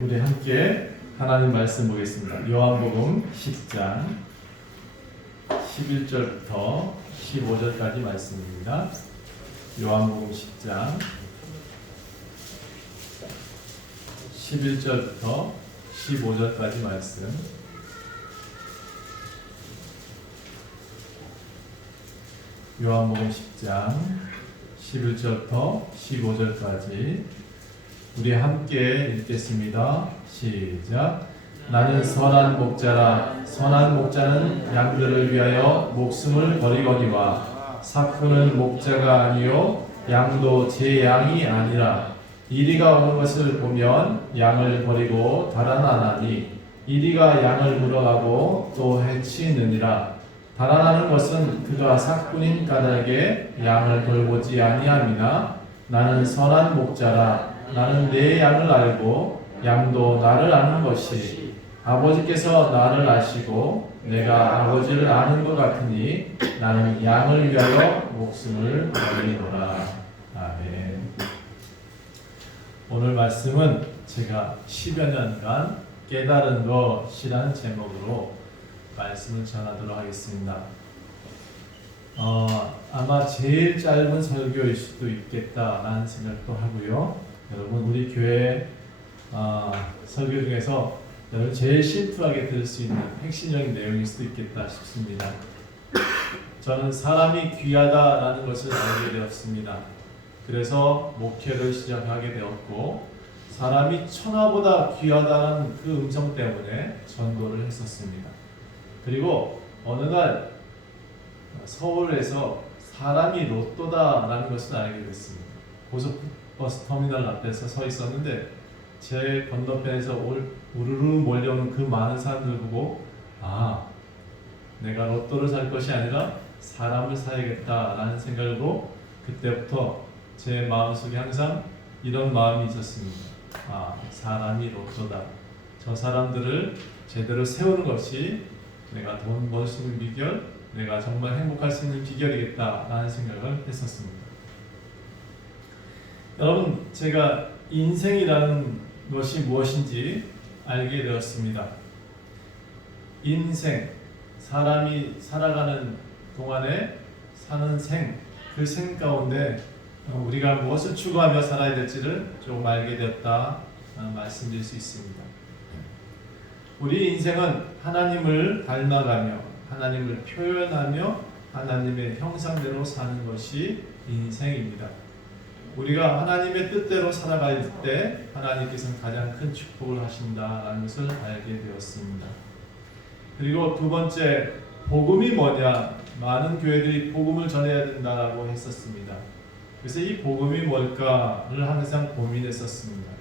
우리 함께 하나님 말씀 보겠습니다. 요한복음 10장 11절부터 15절까지 말씀입니다. 요한복음 10장 11절부터 15절까지 말씀. 요한복음 10장 11절부터 15절까지 우리 함께 읽겠습니다. 시작. 나는 선한 목자라. 선한 목자는 양들을 위하여 목숨을 버리거니와 삭구는 목자가 아니요 양도 제 양이 아니라 이리가 오는 것을 보면 양을 버리고 달아나나니 이리가 양을 물어가고 또 해치느니라. 달아나는 것은 그가 삭군인 까닭에 양을 돌보지 아니함이나 나는 선한 목자라. 나는 내 양을 알고 양도 나를 아는 것이 아버지께서 나를 아시고 내가 아버지를 아는 것 같으니 나는 양을 위하여 목숨을 버리노라. 아멘. 오늘 말씀은 제가 10여 년간 깨달은 것이라는 제목으로 말씀을 전하도록 하겠습니다. 아마 제일 짧은 설교일 수도 있겠다라는 생각도 하고요. 여러분 우리 교회 설교 중에서 여러분 제일 심플하게 들을 수 있는 핵심적인 내용일 수도 있겠다 싶습니다. 저는 사람이 귀하다라는 것을 알게 되었습니다. 그래서 목회를 시작하게 되었고 사람이 천하보다 귀하다는 그 음성 때문에 전도를 했었습니다. 그리고 어느 날 서울에서 사람이 로또다라는 것을 알게 됐습니다. 고속버스 터미널 앞에서 서 있었는데 제 건너편에서 우르르 몰려오는 그 많은 사람들 보고 내가 로또를 살 것이 아니라 사람을 사야겠다라는 생각으로 그때부터 제 마음속에 항상 이런 마음이 있었습니다. 사람이 로또다. 저 사람들을 제대로 세우는 것이 내가 돈 벌 수 있는 비결, 내가 정말 행복할 수 있는 비결이겠다라는 생각을 했었습니다. 여러분, 제가 인생이라는 것이 무엇인지 알게 되었습니다. 인생, 사람이 살아가는 동안에 사는 생, 그 생 가운데 우리가 무엇을 추구하며 살아야 될지를 조금 알게 되었다 말씀드릴 수 있습니다. 우리 인생은 하나님을 닮아가며 하나님을 표현하며 하나님의 형상대로 사는 것이 인생입니다. 우리가 하나님의 뜻대로 살아갈 때 하나님께서는 가장 큰 축복을 하신다라는 것을 알게 되었습니다. 그리고 두 번째, 복음이 뭐냐? 많은 교회들이 복음을 전해야 된다고 했었습니다. 그래서 이 복음이 뭘까를 항상 고민했었습니다.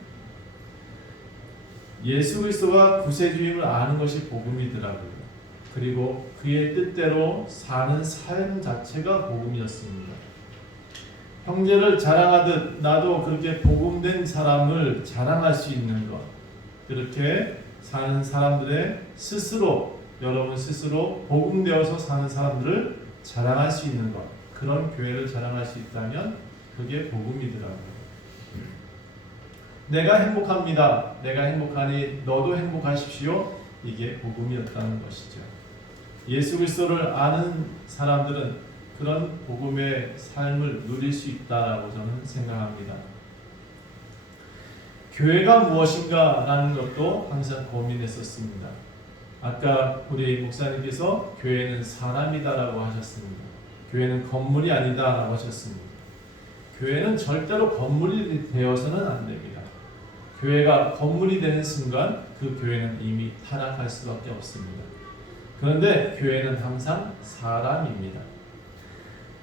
예수 그리스도가 구세주임을 아는 것이 복음이더라고요. 그리고 그의 뜻대로 사는 삶 자체가 복음이었습니다. 형제를 자랑하듯 나도 그렇게 복음된 사람을 자랑할 수 있는 것, 그렇게 사는 사람들의 스스로, 여러분 스스로 복음되어서 사는 사람들을 자랑할 수 있는 것, 그런 교회를 자랑할 수 있다면 그게 복음이더라고요. 내가 행복합니다. 내가 행복하니 너도 행복하십시오. 이게 복음이었다는 것이죠. 예수 그리스도를 아는 사람들은 그런 복음의 삶을 누릴 수 있다라고 저는 생각합니다. 교회가 무엇인가 라는 것도 항상 고민했었습니다. 아까 우리 목사님께서 교회는 사람이다라고 하셨습니다. 교회는 건물이 아니다라고 하셨습니다. 교회는 절대로 건물이 되어서는 안 됩니다. 교회가 건물이 되는 순간 그 교회는 이미 타락할 수밖에 없습니다. 그런데 교회는 항상 사람입니다.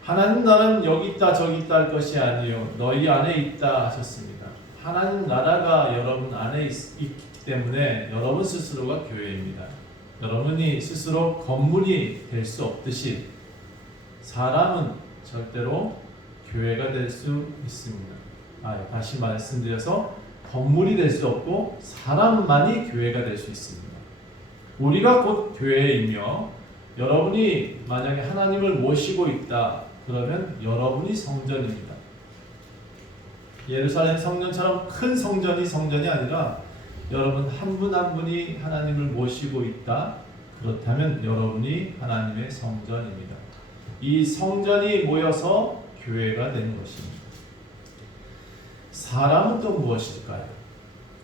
하나님 나라는 여기 있다 저기 있다 할 것이 아니요 너희 안에 있다 하셨습니다. 하나님 나라가 여러분 안에 있기 때문에 여러분 스스로가 교회입니다. 여러분이 스스로 건물이 될 수 없듯이 사람은 절대로 교회가 될 수 있습니다. 다시 말씀드려서 건물이 될 수 없고 사람만이 교회가 될 수 있습니다. 우리가 곧 교회이며 여러분이 만약에 하나님을 모시고 있다 그러면 여러분이 성전입니다. 예루살렘 성전처럼 큰 성전이 아니라 여러분 한 분 한 분이 하나님을 모시고 있다. 그렇다면 여러분이 하나님의 성전입니다. 이 성전이 모여서 교회가 되는 것입니다. 사람은 또 무엇일까요?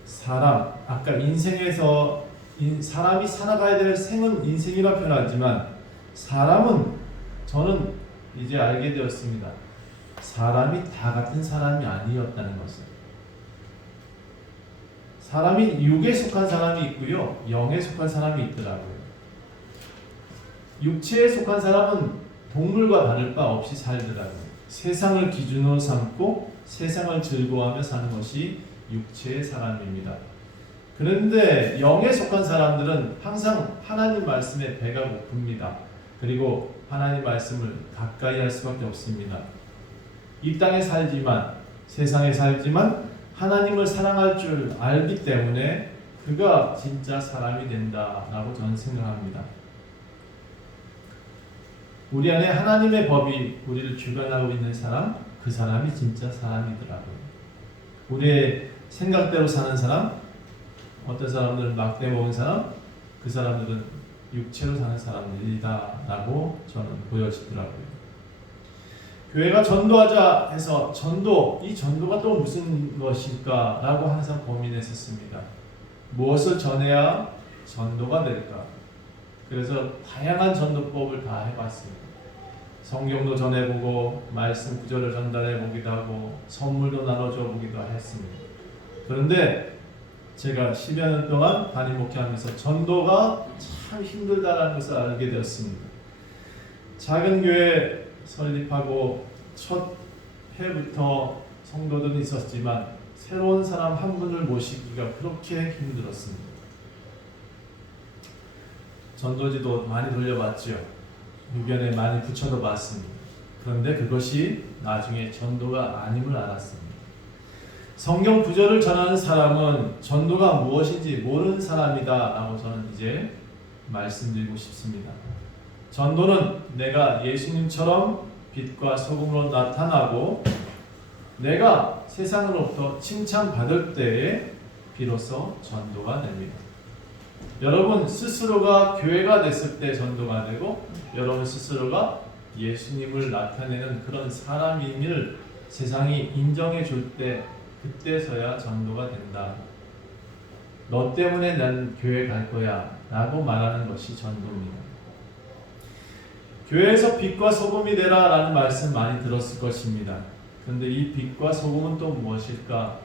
사람, 아까 인생에서 사람이 살아가야 될 생은 인생이라 표현하지만 사람은 저는 이제 알게 되었습니다. 사람이 다 같은 사람이 아니었다는 것을. 사람이 육에 속한 사람이 있고요, 영에 속한 사람이 있더라고요. 육체에 속한 사람은 동물과 다를 바 없이 살더라고요. 세상을 기준으로 삼고 세상을 즐거워하며 사는 것이 육체의 사람입니다. 그런데 영에 속한 사람들은 항상 하나님 말씀에 배가 고픕니다. 그리고 하나님 말씀을 가까이 할 수밖에 없습니다. 이 땅에 살지만, 세상에 살지만 하나님을 사랑할 줄 알기 때문에 그가 진짜 사람이 된다라고 저는 생각합니다. 우리 안에 하나님의 법이 우리를 주관하고 있는 사람, 그 사람이 진짜 사람이더라고요. 우리의 생각대로 사는 사람, 어떤 사람들은 막대 먹은 사람, 그 사람들은 육체로 사는 사람들이다 라고 저는 보여지더라고요. 교회가 전도하자 해서 이 전도가 또 무슨 것일까 라고 항상 고민했었습니다. 무엇을 전해야 전도가 될까? 그래서 다양한 전도법을 다 해봤습니다. 성경도 전해보고 말씀 구절을 전달해보기도 하고 선물도 나눠줘 보기도 했습니다. 그런데 제가 10여 년 동안 담임 목회하면서 전도가 참 힘들다는 것을 알게 되었습니다. 작은 교회 설립하고 첫 해부터 성도들은 있었지만 새로운 사람 한 분을 모시기가 그렇게 힘들었습니다. 전도지도 많이 돌려봤죠. 유변에 많이 붙여도 봤습니다. 그런데 그것이 나중에 전도가 아님을 알았습니다. 성경 구절을 전하는 사람은 전도가 무엇인지 모르는 사람이다 라고 저는 이제 말씀드리고 싶습니다. 전도는 내가 예수님처럼 빛과 소금으로 나타나고 내가 세상으로부터 칭찬받을 때에 비로소 전도가 됩니다. 여러분 스스로가 교회가 됐을 때 전도가 되고 여러분 스스로가 예수님을 나타내는 그런 사람임을 세상이 인정해 줄 때 그때서야 전도가 된다. 너 때문에 난 교회 갈 거야 라고 말하는 것이 전도입니다. 교회에서 빛과 소금이 되라 라는 말씀 많이 들었을 것입니다. 그런데 이 빛과 소금은 또 무엇일까?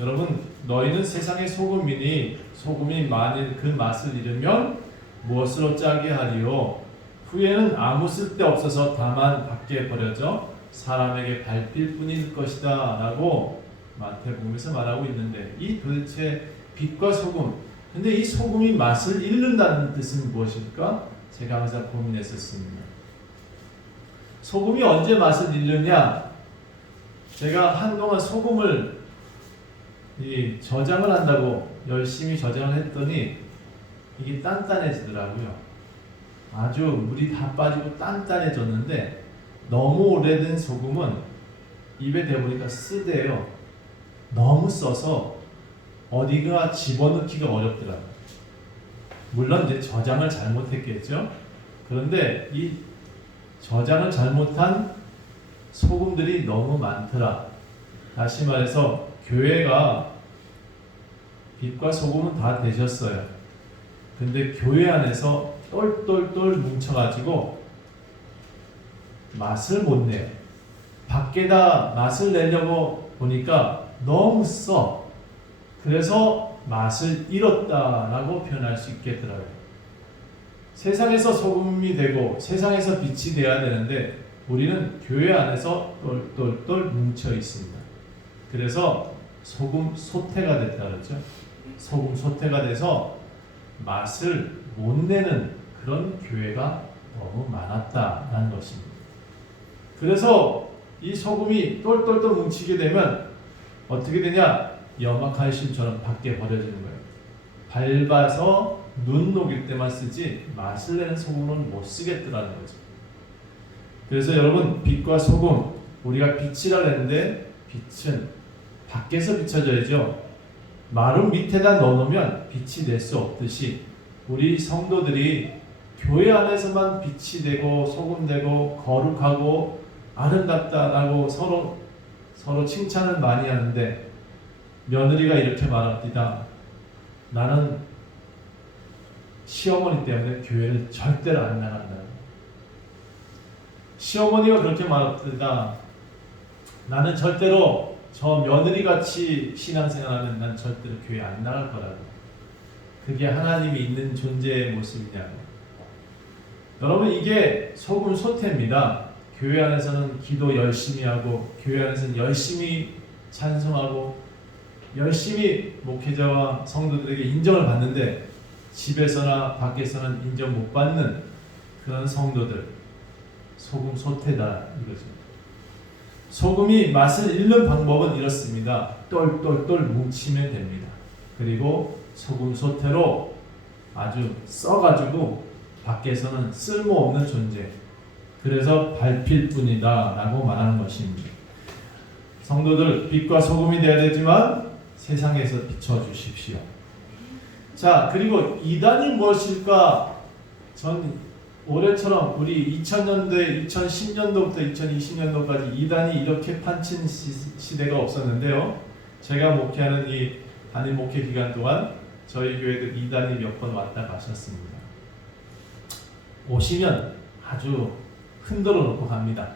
여러분 너희는 세상의 소금이니 소금이 만일 그 맛을 잃으면 무엇으로 짜게 하리요? 후에는 아무 쓸데없어서 다만 밖에 버려져 사람에게 밟힐 뿐일 것이다 라고 마태복음에서 말하고 있는데 이 도대체 빛과 소금, 근데 이 소금이 맛을 잃는다는 뜻은 무엇일까? 제가 항상 고민했었습니다. 소금이 언제 맛을 잃느냐? 제가 한동안 소금을 저장을 한다고 열심히 저장을 했더니 이게 단단해지더라고요. 아주 물이 다 빠지고 단단해졌는데 너무 오래된 소금은 입에 대보니까 쓰대요. 너무 써서 어디가 집어넣기가 어렵더라고요. 물론 이제 저장을 잘못했겠죠. 그런데 이 저장을 잘못한 소금들이 너무 많더라. 다시 말해서 교회가 빛과 소금은 다 되셨어요. 근데 교회 안에서 똘똘똘 뭉쳐가지고 맛을 못 내요. 밖에다 맛을 내려고 보니까 너무 써. 그래서 맛을 잃었다라고 표현할 수 있겠더라고요. 세상에서 소금이 되고 세상에서 빛이 되어야 되는데 우리는 교회 안에서 똘똘똘 뭉쳐 있습니다. 그래서 소금 소태가 됐다 그러죠. 소금 소태가 돼서 맛을 못 내는 그런 교회가 너무 많았다라는 것입니다. 그래서 이 소금이 똘똘똘 뭉치게 되면 어떻게 되냐? 염화칼슘처럼 밖에 버려지는 거예요. 밟아서 눈 녹일 때만 쓰지 맛을 내는 소금은 못 쓰겠더라는 거죠. 그래서 여러분 빛과 소금, 우리가 빛이라 했는데 빛은 밖에서 비춰져야죠. 마루 밑에다 넣어놓으면 빛이 낼 수 없듯이 우리 성도들이 교회 안에서만 빛이 되고 소금되고 거룩하고 아름답다라고 서로 칭찬을 많이 하는데 며느리가 이렇게 말합니다. 나는 시어머니 때문에 교회를 절대로 안 나간다. 시어머니가 그렇게 말합니다. 나는 절대로 저 며느리같이 신앙생활하면 난 절대로 교회 안 나갈 거라고. 그게 하나님이 있는 존재의 모습이냐고. 여러분, 이게 소금 소태입니다. 교회 안에서는 기도 열심히 하고 교회 안에서는 열심히 찬송하고 열심히 목회자와 성도들에게 인정을 받는데 집에서나 밖에서는 인정 못 받는 그런 성도들, 소금 소태다 이거죠. 소금이 맛을 잃는 방법은 이렇습니다. 똘똘똘 뭉치면 됩니다. 그리고 소금 소태로 아주 써가지고 밖에서는 쓸모없는 존재, 그래서 밟힐 뿐이다 라고 말하는 것입니다. 성도들, 빛과 소금이 되어야 되지만 세상에서 비춰주십시오. 자, 그리고 이단이 무엇일까? 전 올해처럼 우리 2000년대, 2010년도부터 2020년도까지 이단이 이렇게 판친 시대가 없었는데요. 제가 목회하는 이 단임 목회 기간 동안 저희 교회도 이단이 몇 번 왔다 가셨습니다. 오시면 아주 흔들어 놓고 갑니다.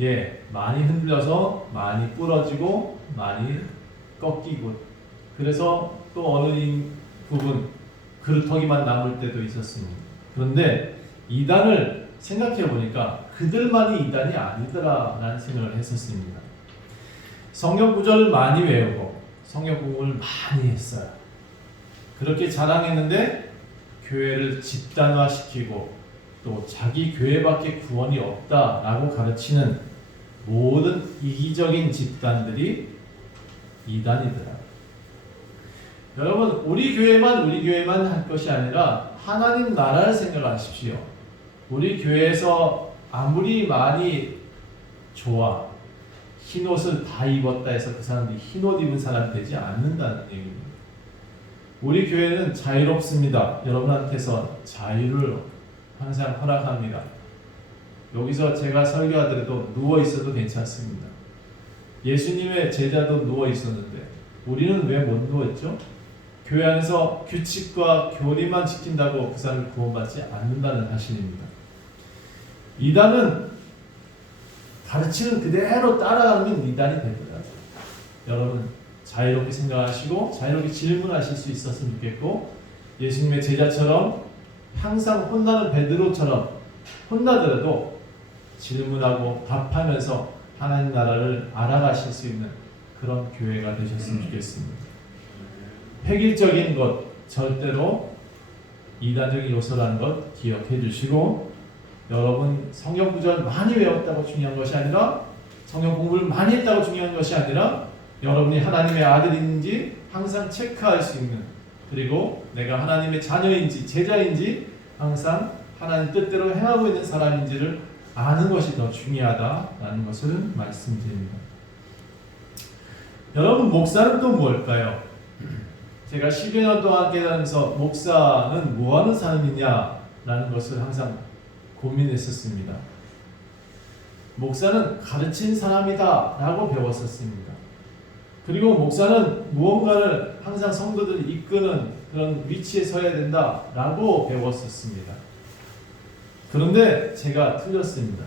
예, 많이 흔들려서 많이 부러지고 많이 꺾이고, 그래서 또 어느 부분 그루터기만 남을 때도 있었습니다. 그런데 이단을 생각해 보니까 그들만이 이단이 아니더라라는 생각을 했었습니다. 성경 구절을 많이 외우고 성경 공부를 많이 했어요. 그렇게 자랑했는데 교회를 집단화시키고 또 자기 교회밖에 구원이 없다라고 가르치는 모든 이기적인 집단들이 이단이더라. 여러분, 우리 교회만 할 것이 아니라 하나님 나라를 생각하십시오. 우리 교회에서 아무리 많이 좋아, 흰옷을 다 입었다 해서 그 사람들이 흰옷 입은 사람이 되지 않는다는 얘기입니다. 우리 교회는 자유롭습니다. 여러분한테서 자유를 항상 허락합니다. 여기서 제가 설교하더라도 누워 있어도 괜찮습니다. 예수님의 제자도 누워 있었는데 우리는 왜 못 누워 있죠? 교회 안에서 규칙과 교리만 지킨다고 그 사람을 구원받지 않는다는 사실입니다. 이단은 가르치는 그대로 따라가는 이단이 되더라고요. 여러분, 자유롭게 생각하시고 자유롭게 질문하실 수 있었으면 좋겠고, 예수님의 제자처럼 항상 혼나는 베드로처럼 혼나더라도 질문하고 답하면서 하나님 나라를 알아가실 수 있는 그런 교회가 되셨으면 좋겠습니다. 획일적인 것, 절대로 이단적인 요소라는 것 기억해 주시고, 여러분 성경 구절 많이 외웠다고 중요한 것이 아니라, 성경 공부를 많이 했다고 중요한 것이 아니라, 여러분이 하나님의 아들인지 항상 체크할 수 있는, 그리고 내가 하나님의 자녀인지 제자인지 항상 하나님 뜻대로 행하고 있는 사람인지를 아는 것이 더 중요하다라는 것을 말씀드립니다. 여러분, 목사는 또 뭘까요? 제가 10여 년 동안 깨달으면서 목사는 뭐하는 사람이냐라는 것을 항상 고민했었습니다. 목사는 가르친 사람이다 라고 배웠었습니다. 그리고 목사는 무언가를 항상 성도들을 이끄는 그런 위치에 서야 된다 라고 배웠었습니다. 그런데 제가 틀렸습니다.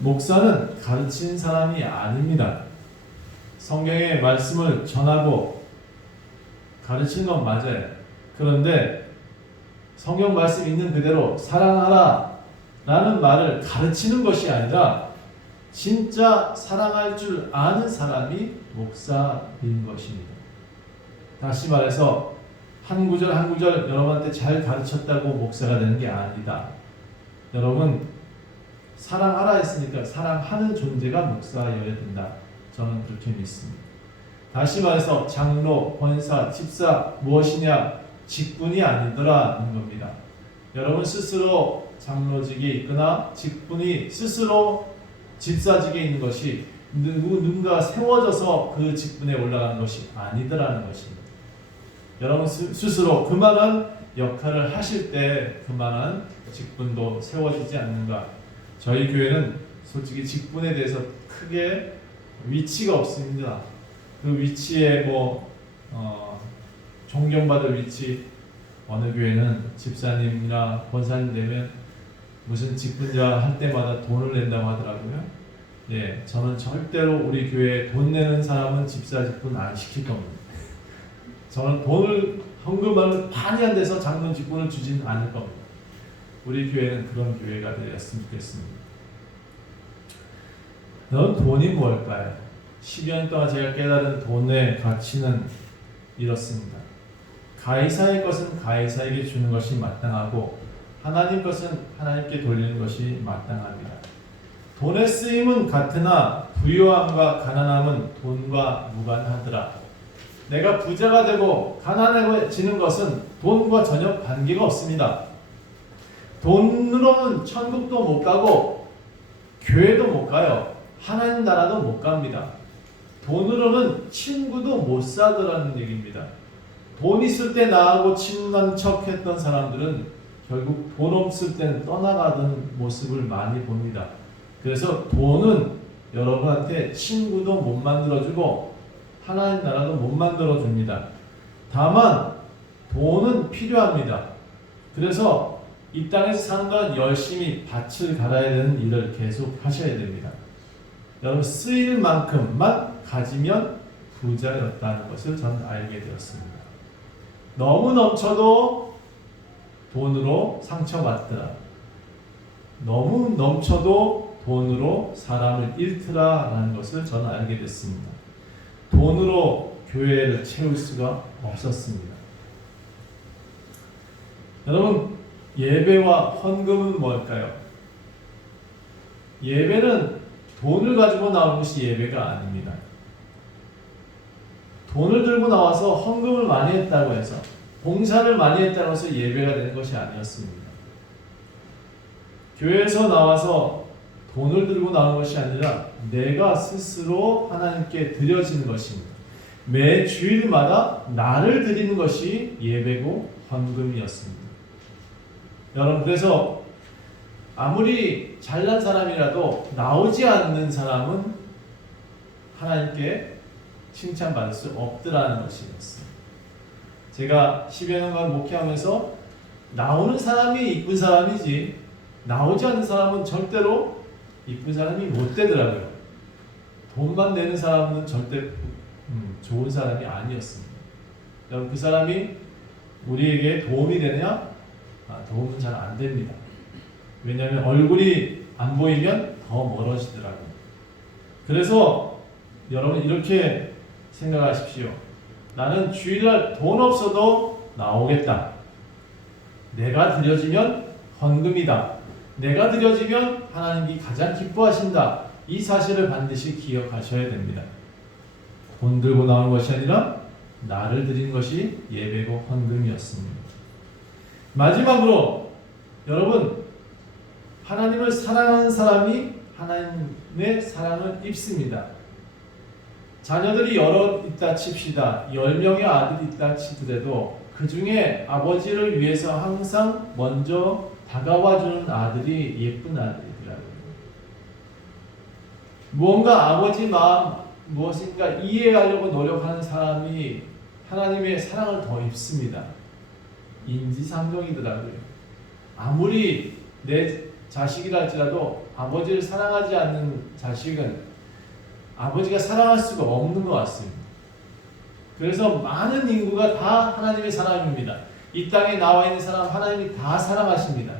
목사는 가르치는 사람이 아닙니다. 성경의 말씀을 전하고 가르치는 건 맞아요. 그런데 성경 말씀 있는 그대로 사랑하라 라는 말을 가르치는 것이 아니라 진짜 사랑할 줄 아는 사람이 목사인 것입니다. 다시 말해서 한 구절 한 구절 여러분한테 잘 가르쳤다고 목사가 되는 게 아니다. 여러분, 사랑하라 했으니까 사랑하는 존재가 목사여야 된다. 저는 그렇게 믿습니다. 다시 말해서 장로, 권사, 집사 무엇이냐? 직분이 아니더라는 겁니다. 여러분 스스로 장로직에 있거나 직분이 스스로 집사직에 있는 것이 누군가 세워져서 그 직분에 올라가는 것이 아니더라는 것입니다. 여러분 스스로 그만한 역할을 하실 때 그만한 직분도 세워지지 않는가. 저희 교회는 솔직히 직분에 대해서 크게 위치가 없습니다. 그 위치에 존경받을 위치, 어느 교회는 집사님이나 권사님 되면 무슨 직분자 할 때마다 돈을 낸다고 하더라고요. 예, 저는 절대로 우리 교회에 돈 내는 사람은 집사 직분 안 시킬 겁니다. 저는 헌금을 많이 안 돼서 장로 직분을 주지는 않을 겁니다. 우리 교회는 그런 교회가 되었으면 좋겠습니다. 넌 돈이 뭘까요? 10여 년 동안 제가 깨달은 돈의 가치는 이렇습니다. 가이사의 것은 가이사에게 주는 것이 마땅하고 하나님 것은 하나님께 돌리는 것이 마땅합니다. 돈의 쓰임은 같으나 부유함과 가난함은 돈과 무관하더라. 내가 부자가 되고 가난해지는 것은 돈과 전혀 관계가 없습니다. 돈으로는 천국도 못 가고 교회도 못 가요. 하나님 나라도 못 갑니다. 돈으로는 친구도 못 사더라는 얘기입니다. 돈 있을 때 나하고 친한 척 했던 사람들은 결국 돈 없을 때는 떠나가던 모습을 많이 봅니다. 그래서 돈은 여러분한테 친구도 못 만들어주고 하나님 나라도 못 만들어줍니다. 다만 돈은 필요합니다. 그래서 이 땅에서 사는 건 열심히 밭을 갈아야 되는 일을 계속 하셔야 됩니다. 여러분 쓰일 만큼만 가지면 부자였다는 것을 저는 알게 되었습니다. 너무 넘쳐도 돈으로 상처받더라. 너무 넘쳐도 돈으로 사람을 잃더라라는 것을 저는 알게 됐습니다. 돈으로 교회를 채울 수가 없었습니다. 여러분 예배와 헌금은 뭘까요? 예배는 돈을 가지고 나오는 것이 예배가 아닙니다. 돈을 들고 나와서 헌금을 많이 했다고 해서 봉사를 많이 했다고 해서 예배가 되는 것이 아니었습니다. 교회에서 나와서 돈을 들고 나오는 것이 아니라 내가 스스로 하나님께 드려지는 것입니다. 매 주일마다 나를 드리는 것이 예배고 헌금이었습니다. 여러분 그래서 아무리 잘난 사람이라도 나오지 않는 사람은 하나님께 칭찬받을 수 없더라는 것이었습니다. 제가 10여 년간 목회하면서 나오는 사람이 이쁜 사람이지 나오지 않는 사람은 절대로 이쁜 사람이 못 되더라고요. 돈만 내는 사람은 절대 좋은 사람이 아니었습니다. 여러분 그 사람이 우리에게 도움이 되냐? 도움은 잘 안 됩니다. 왜냐하면 얼굴이 안 보이면 더 멀어지더라고요. 그래서 여러분 이렇게 생각하십시오. 나는 주일날 돈 없어도 나오겠다. 내가 드려지면 헌금이다. 내가 드려지면 하나님이 가장 기뻐하신다. 이 사실을 반드시 기억하셔야 됩니다. 돈 들고 나오는 것이 아니라 나를 드리는 것이 예배고 헌금이었습니다. 마지막으로 여러분 하나님을 사랑하는 사람이 하나님의 사랑을 입습니다. 자녀들이 여럿 있다 칩시다. 10명의 아들이 있다 치더라도 그 중에 아버지를 위해서 항상 먼저 다가와주는 아들이 예쁜 아들이더라고요. 무언가 아버지 마음 무엇인가 이해하려고 노력하는 사람이 하나님의 사랑을 더 입습니다. 인지상정이더라고요. 아무리 내 자식이라 할지라도 아버지를 사랑하지 않는 자식은 아버지가 사랑할 수가 없는 것 같습니다. 그래서 많은 인구가 다 하나님의 사람입니다. 이 땅에 나와 있는 사람 하나님이 다 사랑하십니다.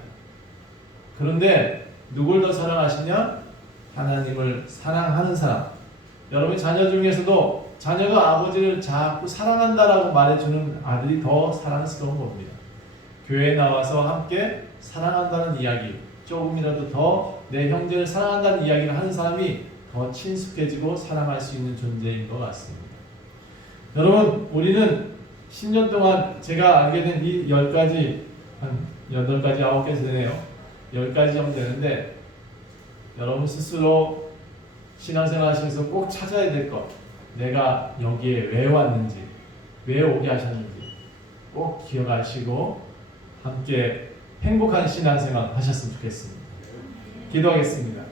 그런데 누굴 더 사랑하시냐? 하나님을 사랑하는 사람. 여러분 자녀 중에서도 자녀가 아버지를 자꾸 사랑한다라고 말해주는 아들이 더 사랑스러운 겁니다. 교회에 나와서 함께 사랑한다는 이야기, 조금이라도 더 내 형제를 사랑한다는 이야기를 하는 사람이 더 친숙해지고 사랑할 수 있는 존재인 것 같습니다. 여러분 우리는 10년 동안 제가 알게 된 이 10가지 한 8가지 9개 되네요. 10가지 정도 되는데 여러분 스스로 신앙생활 하시면서 꼭 찾아야 될 것, 내가 여기에 왜 왔는지, 왜 오게 하셨는지 꼭 기억하시고 함께 행복한 신앙생활 하셨으면 좋겠습니다. 기도하겠습니다.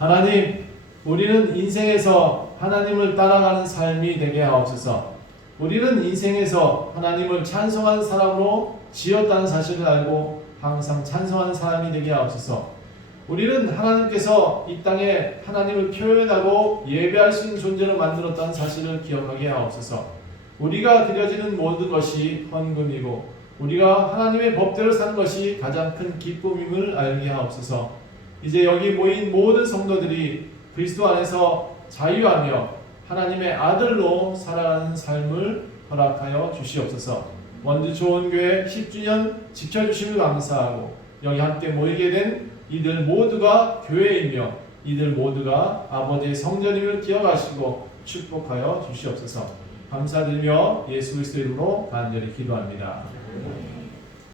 하나님, 우리는 인생에서 하나님을 따라가는 삶이 되게 하옵소서. 우리는 인생에서 하나님을 찬송하는 사람으로 지었다는 사실을 알고 항상 찬송하는 사람이 되게 하옵소서. 우리는 하나님께서 이 땅에 하나님을 표현하고 예배할 수 있는 존재로 만들었다는 사실을 기억하게 하옵소서. 우리가 드려지는 모든 것이 헌금이고 우리가 하나님의 법대로 사는 것이 가장 큰 기쁨임을 알게 하옵소서. 이제 여기 모인 모든 성도들이 그리스도 안에서 자유하며 하나님의 아들로 살아가는 삶을 허락하여 주시옵소서. 원주 좋은 교회 10주년 지켜주심을 감사하고 여기 함께 모이게 된 이들 모두가 교회이며 이들 모두가 아버지의 성전임을 기억하시고 축복하여 주시옵소서. 감사드리며 예수 그리스도 이름으로 간절히 기도합니다.